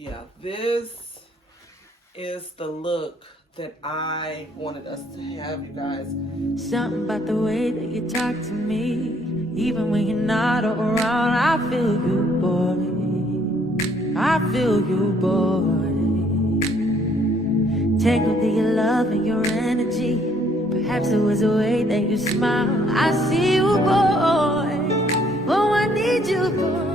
Yeah, this is the look that I wanted us to have, you guys. Something about the way that you talk to me, even when you're not around, I feel you, boy. I feel you, boy. Tangled in your love and your energy. Perhaps it was the way that you smile. I see you, boy. Oh, I need you, boy.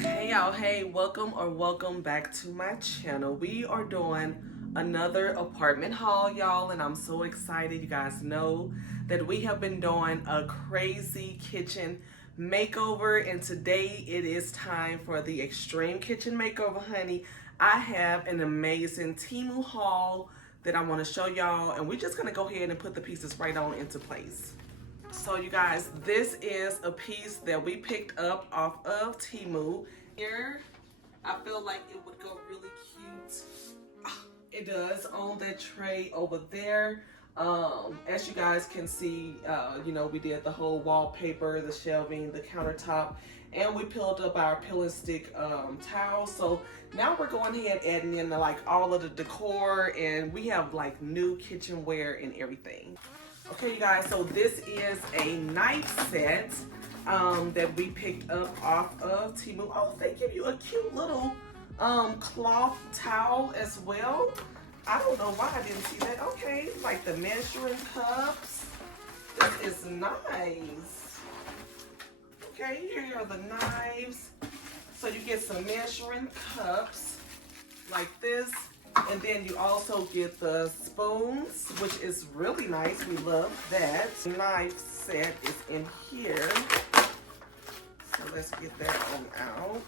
Hey y'all, hey, welcome back to my channel. We are doing another apartment haul, y'all, and I'm so excited. You guys know that we have been doing a crazy kitchen makeover, and today it is time for the extreme kitchen makeover, honey. I have an amazing Temu haul that I want to show y'all, and we're just gonna go ahead and put the pieces right on into place. So you guys, this is a piece that we picked up off of Temu. Here, I feel like it would go really cute. It does on that tray over there. As you guys can see, you know, we did the whole wallpaper, the shelving, the countertop, and we peeled up our peel and stick towels. So now we're going ahead adding in like all of the decor, and we have like new kitchenware and everything. Okay, you guys, so this is a knife set that we picked up off of Temu. Oh, they give you a cute little cloth towel as well. I don't know why I didn't see that. Okay, like the measuring cups. This is nice. Okay, here are the knives. So you get some measuring cups like this. And then you also get the spoons, which is really nice. We love that. The knife set is in here. So let's get that one out.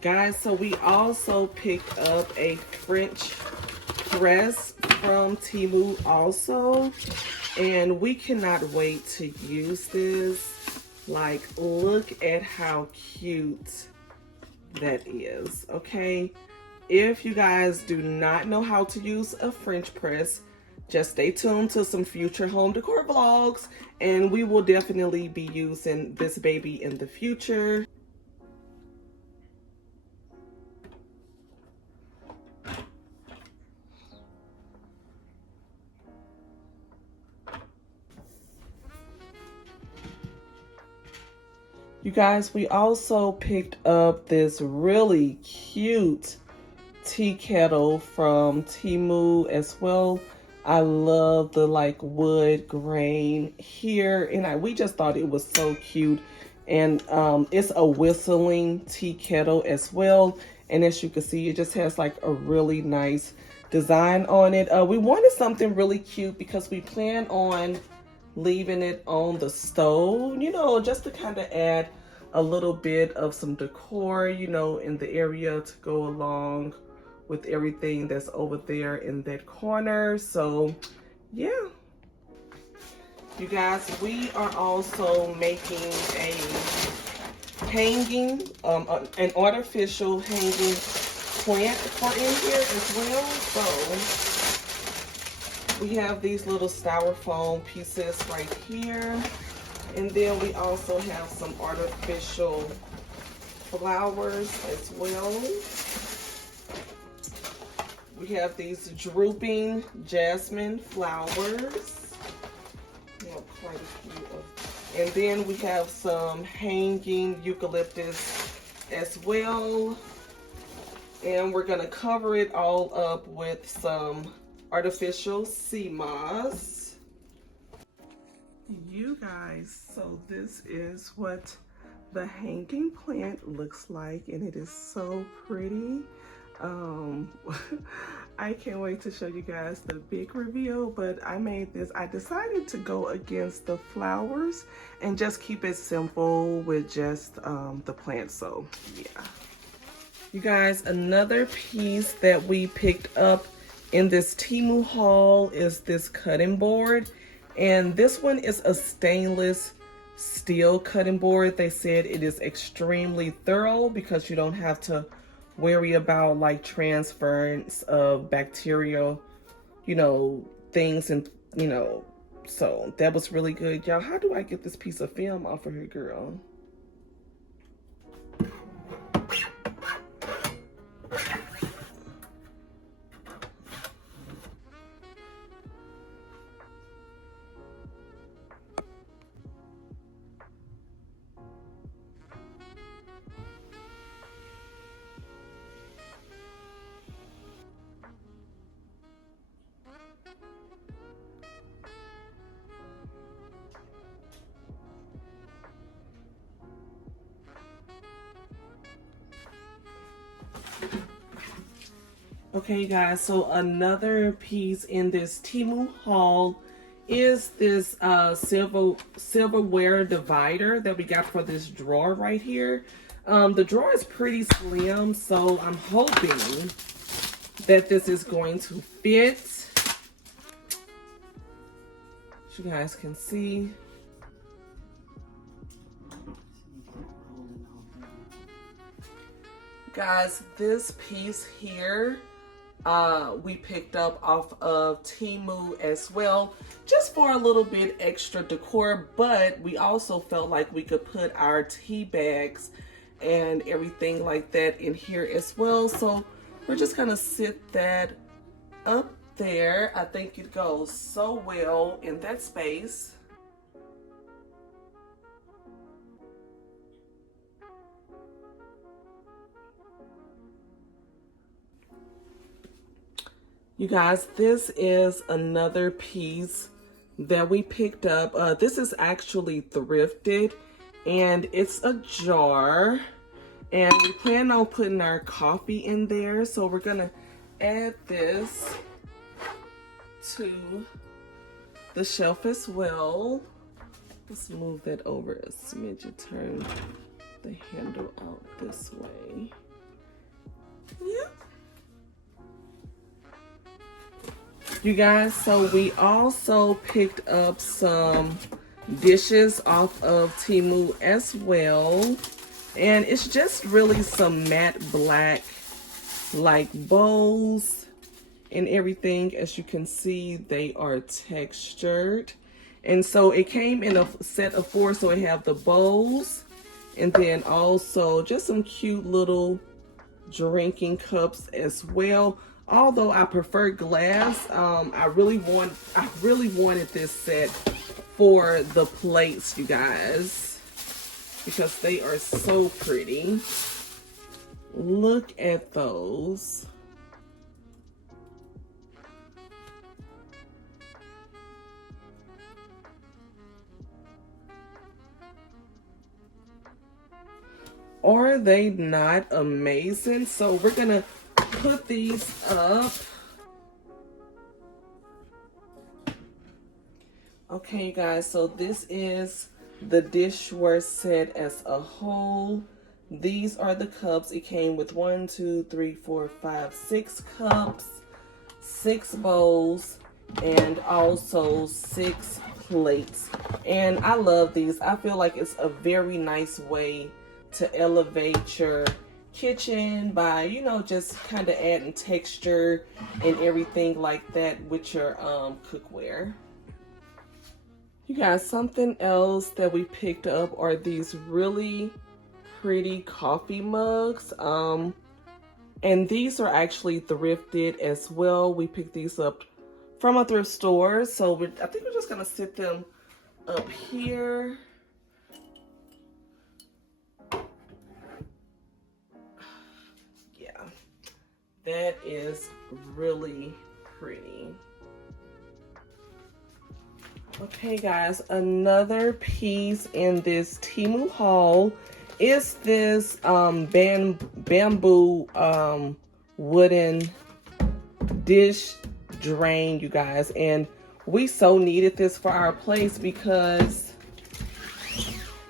Guys, so we also picked up a French press from Temu also, and we cannot wait to use this. Like, look at how cute that is, okay? If you guys do not know how to use a French press, just stay tuned to some future home decor vlogs, and we will definitely be using this baby in the future. You guys, we also picked up this really cute tea kettle from Temu as well. I love the like wood grain here, and we just thought it was so cute. And it's a whistling tea kettle as well. And as you can see, it just has like a really nice design on it. We wanted something really cute because we plan on leaving it on the stove, you know, just to kind of add a little bit of some decor, you know, in the area to go along with everything that's over there in that corner. So yeah, you guys, we are also making a hanging, an artificial hanging plant for in here as well. So we have these little styrofoam pieces right here. And then we also have some artificial flowers as well. We have these drooping jasmine flowers. We have quite a few of. And then we have some hanging eucalyptus as well. And we're gonna cover it all up with some artificial sea moss. You guys, so this is what the hanging plant looks like, and it is so pretty. um I can't wait to show you guys the big reveal, but I made this. I decided to go against the flowers and just keep it simple with just the plant. So yeah, you guys, another piece that we picked up in this Temu haul is this cutting board. And this one is a stainless steel cutting board. They said it is extremely thorough because you don't have to worry about like transference of bacterial, things, and so that was really good. Y'all, how do I get this piece of film off of here, girl? Okay, guys, so another piece in this Temu haul is this silverware divider that we got for this drawer right here. The drawer is pretty slim, so I'm hoping that this is going to fit. As you guys can see. Guys, this piece here we picked up off of Temu as well, just for a little bit extra decor, but we also felt like we could put our tea bags and everything like that in here as well. So we're just gonna sit that up there. I think it goes so well in that space. You guys, this is another piece that we picked up. This is actually thrifted, and it's a jar, and we plan on putting our coffee in there. So we're gonna add this to the shelf as well. Let's move that over a smidge and turn the handle out this way. Yep. You guys, so we also picked up some dishes off of Temu as well. And it's just really some matte black like bowls and everything. As you can see, they are textured. And so it came in a set of 4, so it have the bowls and then also just some cute little drinking cups as well. Although I prefer glass, I really wanted this set for the plates, you guys, because they are so pretty. Look at those. Are they not amazing? So we're gonna put these up. Okay, you guys, so this is the dishware set as a whole. These are the cups. It came with 1, 2, 3, 4, 5, 6 cups, 6 bowls, and also 6 plates. And I love these. I feel like it's a very nice way to elevate your kitchen by, just kind of adding texture and everything like that with your cookware. You guys, something else that we picked up are these really pretty coffee mugs. And these are actually thrifted as well. We picked these up from a thrift store. So I think we're just gonna sit them up here. Yeah, that is really pretty. Okay guys, another piece in this Temu haul is this bamboo wooden dish drain, you guys. And we so needed this for our place because,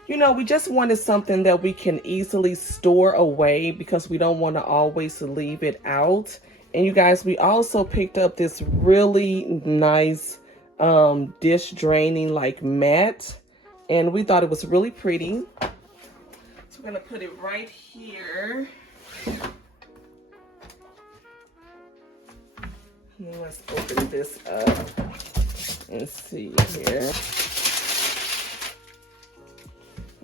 you know, we just wanted something that we can easily store away because we don't want to always leave it out. And you guys, we also picked up this really nice dish draining like mat, and we thought it was really pretty. So we're gonna put it right here. Let's open this up and see here.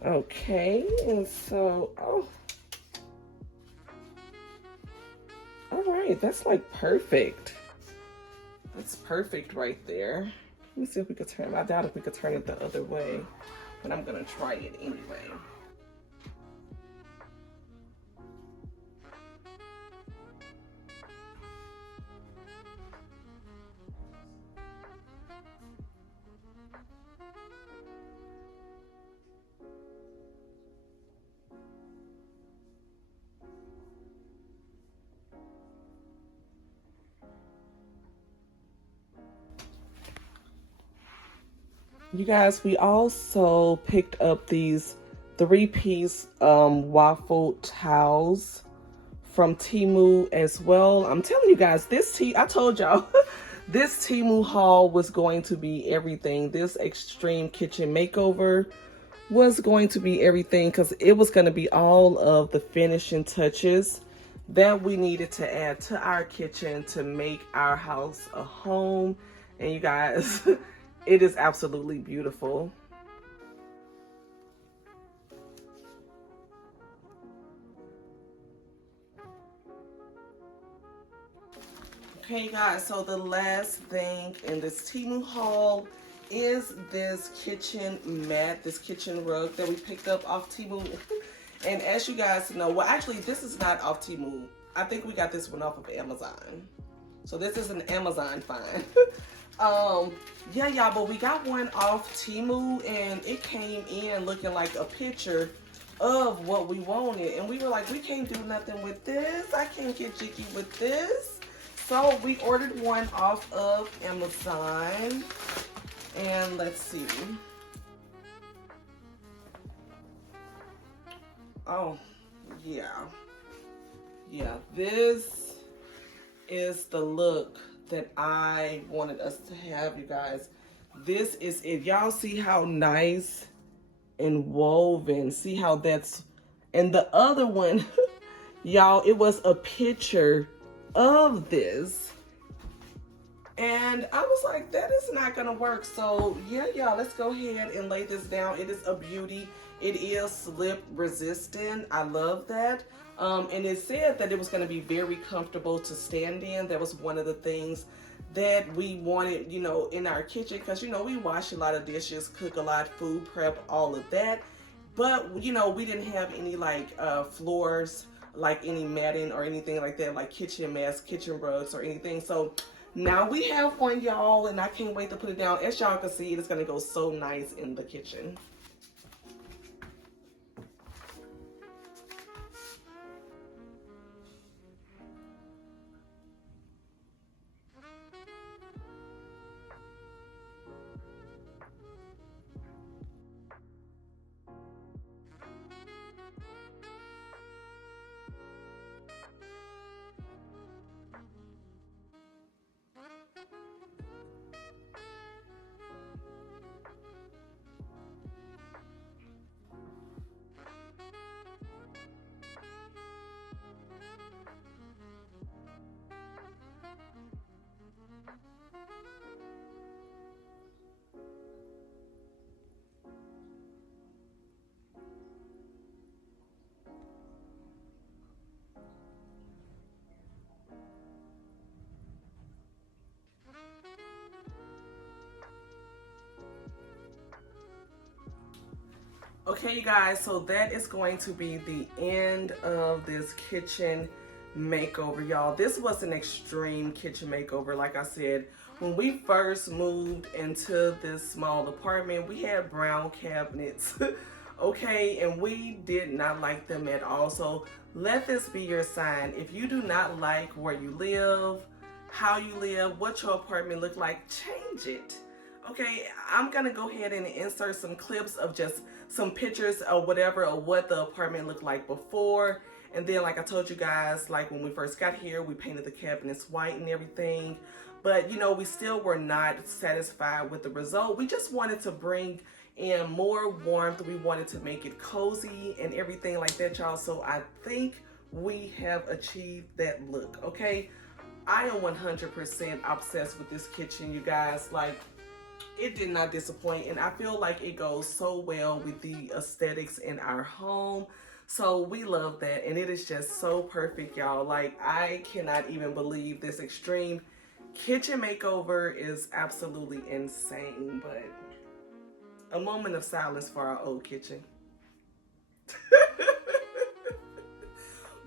Okay, and so, oh, all right, that's like perfect. That's perfect right there. Let me see if we could turn it. I doubt if we could turn it the other way, but I'm gonna try it anyway. You guys, we also picked up these 3-piece waffle towels from Temu as well. I'm telling you guys, I told y'all, this Temu haul was going to be everything. This extreme kitchen makeover was going to be everything because it was going to be all of the finishing touches that we needed to add to our kitchen to make our house a home. And you guys, it is absolutely beautiful. Okay guys, so the last thing in this Temu haul is this kitchen mat, this kitchen rug that we picked up off Temu. And as you guys know, well actually this is not off Temu. I think we got this one off of Amazon. So this is an Amazon find. Yeah y'all, but we got one off Temu and it came in looking like a picture of what we wanted. And we were like, we can't do nothing with this. I can't get jiggy with this. So we ordered one off of Amazon, and let's see. Oh, yeah. Yeah, this is the look that I wanted us to have, you guys. This is it. Y'all see how nice and woven. See how that's, and the other one, y'all, it was a picture of this, and I was like, that is not gonna work. So yeah y'all, let's go ahead and lay this down. It is a beauty. It is slip resistant. I love that. And it said that it was going to be very comfortable to stand in. That was one of the things that we wanted, you know, in our kitchen, because, you know, we wash a lot of dishes, cook a lot, food prep, all of that. But, you know, we didn't have any like floors, like any matting or anything like that, like kitchen mats, kitchen rugs or anything. So now we have one, y'all, and I can't wait to put it down. As y'all can see, it's going to go so nice in the kitchen. Okay, you guys, so that is going to be the end of this kitchen makeover, y'all. This was an extreme kitchen makeover. Like I said, When we first moved into this small apartment, we had brown cabinets, okay, and we did not like them at all. So let this be your sign. If you do not like where you live, how you live, what your apartment look like, change it. Okay, I'm gonna go ahead and insert some clips of just some pictures or whatever of what the apartment looked like before. And then, like I told you guys, like when we first got here, we painted the cabinets white and everything. But you know, we still were not satisfied with the result. We just wanted to bring in more warmth. We wanted to make it cozy and everything like that, y'all. So I think we have achieved that look, okay? I am 100% obsessed with this kitchen, you guys. Like, it did not disappoint, and I feel like it goes so well with the aesthetics in our home. So we love that, and it is just so perfect, y'all. Like, I cannot even believe this extreme kitchen makeover is absolutely insane. But a moment of silence for our old kitchen.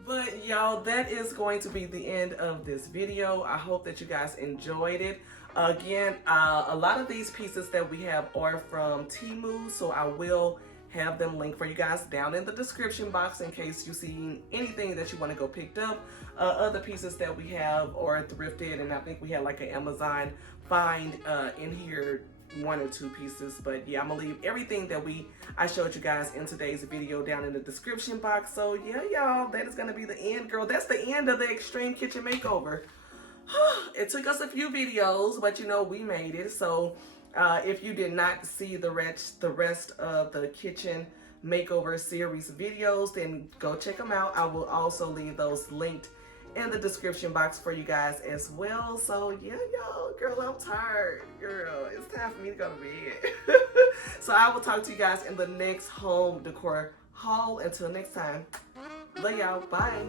But y'all, that is going to be the end of this video. I hope that you guys enjoyed it. Again, a lot of these pieces that we have are from Temu, so I will have them linked for you guys down in the description box in case you see anything that you want to go picked up. Other pieces that we have are thrifted, and I think we had like an Amazon find in here, 1 or 2 pieces. But yeah, I'm gonna leave everything that I showed you guys in today's video down in the description box. So yeah, y'all, that is gonna be the end, girl. That's the end of the extreme kitchen makeover. It took us a few videos, but you know, we made it. So if you did not see the rest of the kitchen makeover series videos, then go check them out. I will also leave those linked in the description box for you guys as well. So yeah, y'all, girl, I'm tired. Girl, it's time for me to go to bed. So I will talk to you guys in the next home decor haul. Until next time, love y'all. Bye.